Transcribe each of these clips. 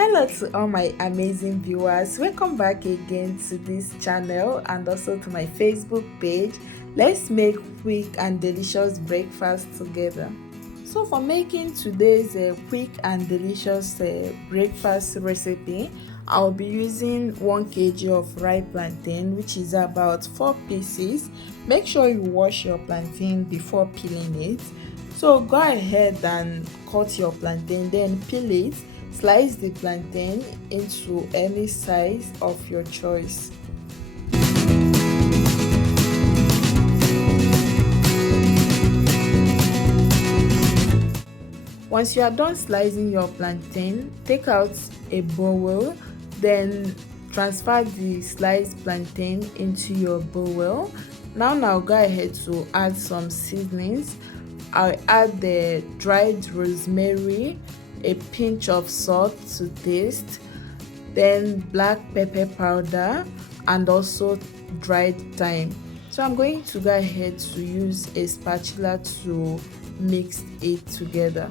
Hello to all my amazing viewers. Welcome back again to this channel and also to my Facebook page. Let's make quick and delicious breakfast together. So for making today's quick and delicious breakfast recipe, I'll be using 1 kg of ripe plantain, which is about 4 pieces. Make sure you wash your plantain before peeling it. So go ahead and cut your plantain, then peel it. Slice the plantain into any size of your choice. Once you are done slicing your plantain, take out a bowl, then transfer the sliced plantain into your bowl. Now go ahead to add some seasonings. I'll add the dried rosemary, a pinch of salt to taste, then black pepper powder and also dried thyme. So I'm going to go ahead to use a spatula to mix it together.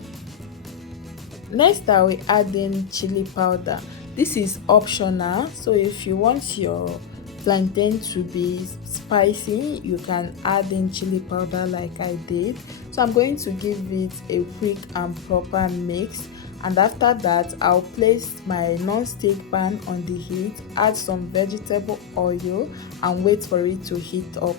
Next, I will add in chili powder. This is optional, so if you want your plantain to be spicy, you can add in chili powder like I did. So I'm going to give it a quick and proper mix, and after that I'll place my non-stick pan on the heat, add some vegetable oil and wait for it to heat up.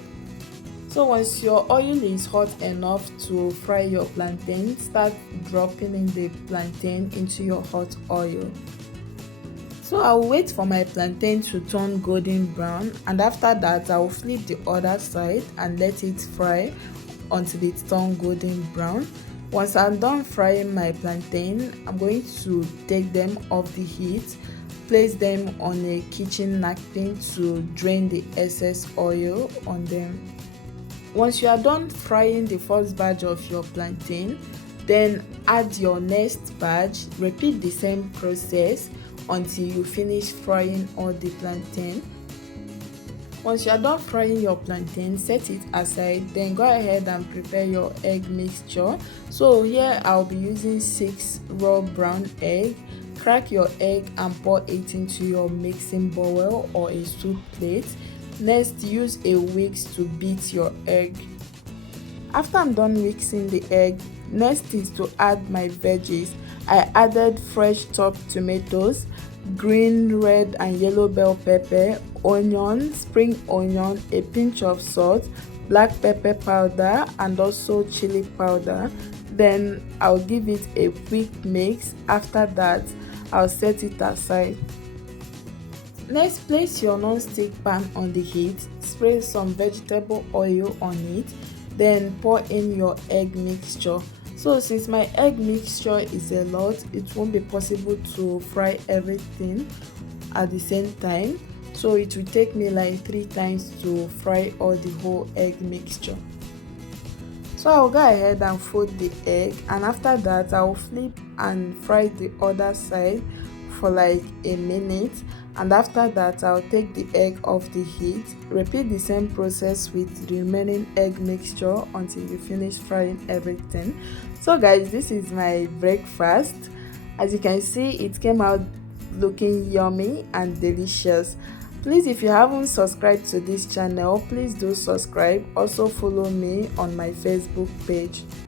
So once your oil is hot enough to fry your plantain, start dropping in the plantain into your hot oil. So I'll wait for my plantain to turn golden brown, and after that I'll flip the other side and let it fry until it turns golden brown. Once I'm done frying my plantain, I'm going to take them off the heat, place them on a kitchen napkin to drain the excess oil on them. Once you are done frying the first batch of your plantain, then add your next batch. Repeat the same process until you finish frying all the plantain. Once you are done frying your plantain, set it aside, then go ahead and prepare your egg mixture. So here I'll be using 6 raw brown egg. Crack your egg and pour it into your mixing bowl or a soup plate. Next, use a whisk to beat your egg. After I'm done mixing the egg, next is to add my veggies. I added fresh chopped tomatoes, green, red and yellow bell pepper, onion, spring onion, a pinch of salt, black pepper powder and also chili powder. Then I'll give it a quick mix. After that, I'll set it aside. Next, place your non-stick pan on the heat, spray some vegetable oil on it, then pour in your egg mixture. So since my egg mixture is a lot, it won't be possible to fry everything at the same time. So it will take me like 3 times to fry all the whole egg mixture. So I'll go ahead and fold the egg, and after that I'll flip and fry the other side for like a minute, and after that I'll take the egg off the heat. Repeat the same process with the remaining egg mixture until you finish frying everything. So guys, this is my breakfast. As you can see, it came out looking yummy and delicious. Please, if you haven't subscribed to this channel, please do subscribe. Also follow me on my Facebook page.